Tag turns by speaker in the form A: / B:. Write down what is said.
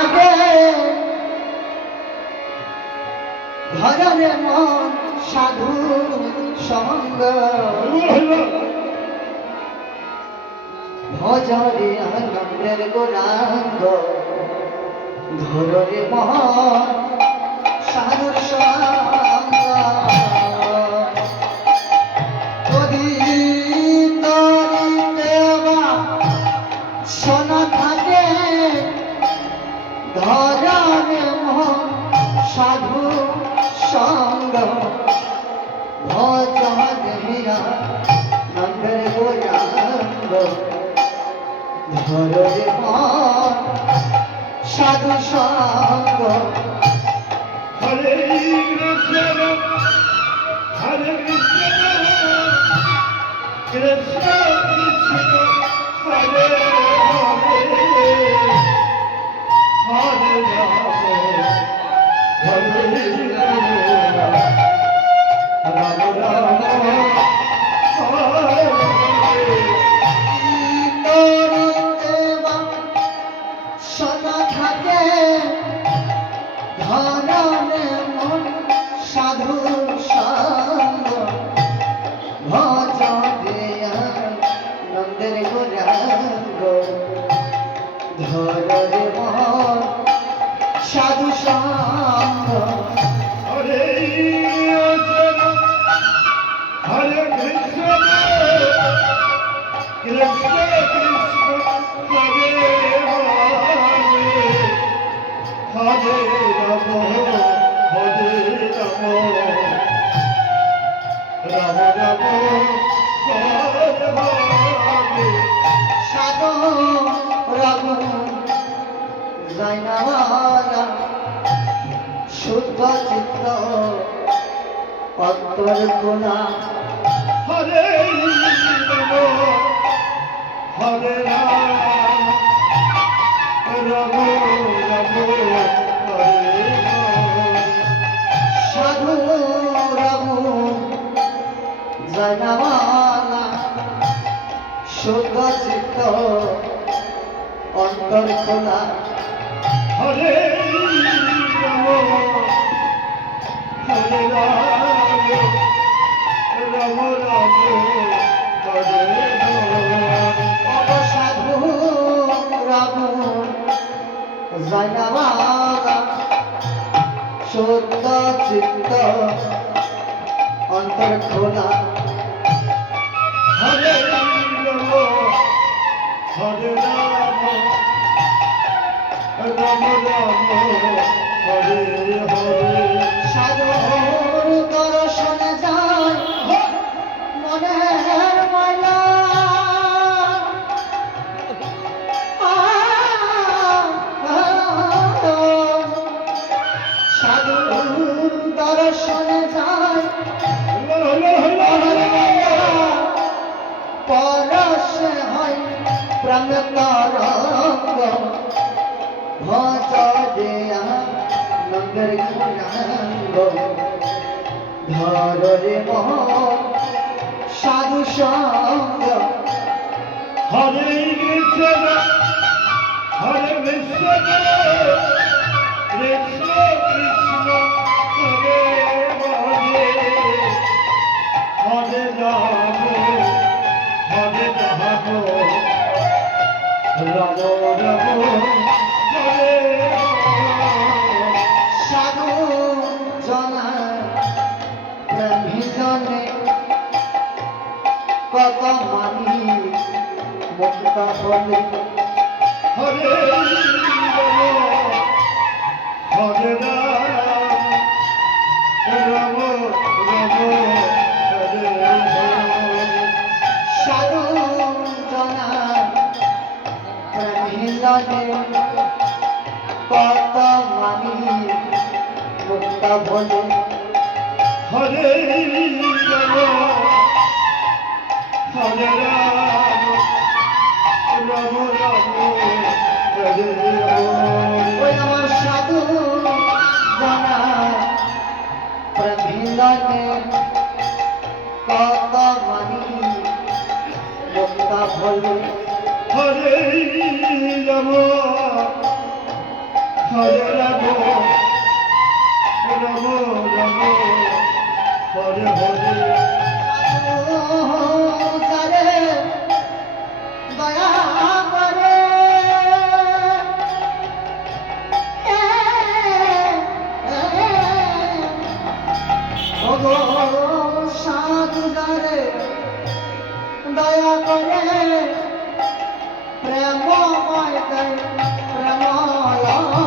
A: আগে ভজনে মন সাধু সঙ্গ। ভজরে আনন্দের গোরাঙ্গ। ধরে মন সাধু সঙ্গ। সঙ্গ। ভজন হীরা নন্দের গোরাঙ্গ ধরে সাধু সঙ্গ।
B: হরে কৃষ্ণ হরে কৃষ্ণ। কৃষ্ণ কৃষ্ণ।
A: সাধু সঙ্গ ভজরে নন্দের গোরাঙ্গ ধরে মন সাধু সঙ্গ
B: হরে কৃষ্ণ কৃষ্ণ
A: শুদ্ধ চিত্ত অন্তর গুণা
B: হরে হরে রাম।
A: শুদ্ধ চিত্ত অন্তর খোলা।
B: হরে রাম হরে রাম রাম হরে
A: সাধু চিত্ত অন্তর খোলা।
B: হরে রাম হরে রাম রাম রাম হরে হরে
A: সাধুর দর্শনে যায় মনের মালা দর্শনে যায় প্রাণ তরঙ্গ ভজ দেয়া নন্দের গুণাঙ্গ ধরে মহ সাধু সঙ্গ।
B: হরে কৃষ্ণ হরে কৃষ্ণ।
A: কত মানি মুক্তা
B: হরে
A: ব্রহ্মজনে কত মানি মুক্ত বলে
B: হরে হরে রাম রাম রাম হরে
A: আমার সাধু জানা প্রভিলনে কত মানি মুক্তা ভলে।
B: হরে রাম
A: হরে রাম রাম রাম হরে হরে
C: দয়া করে। প্রেমময় তাই প্রেমলয়